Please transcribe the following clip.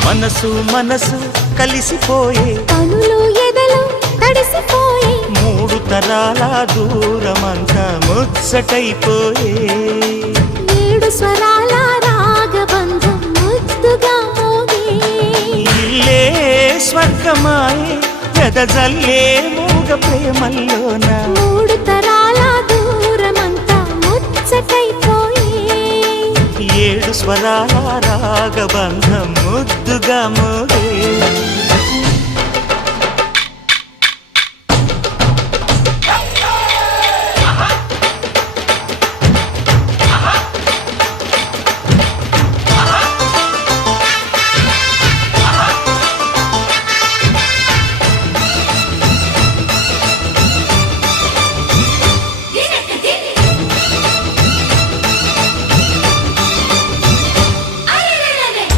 మనసు మనసు కలిసిపోయే కనులు ఎదలు తడిసిపోయే మూడు తరాల దూరమంతా ముచ్చటైపోయే ఏడు స్వరాల రాగబంధం ముద్దుగా మోగే ఇల్లే స్వర్గమాయే ఎదజల్లే మూగ ప్రేమల్లోన మూడు తరాల దూరమంతా ముచ్చటైపోయే ఏడు స్వరాల రాగబంధం ముద్దుగా మోగే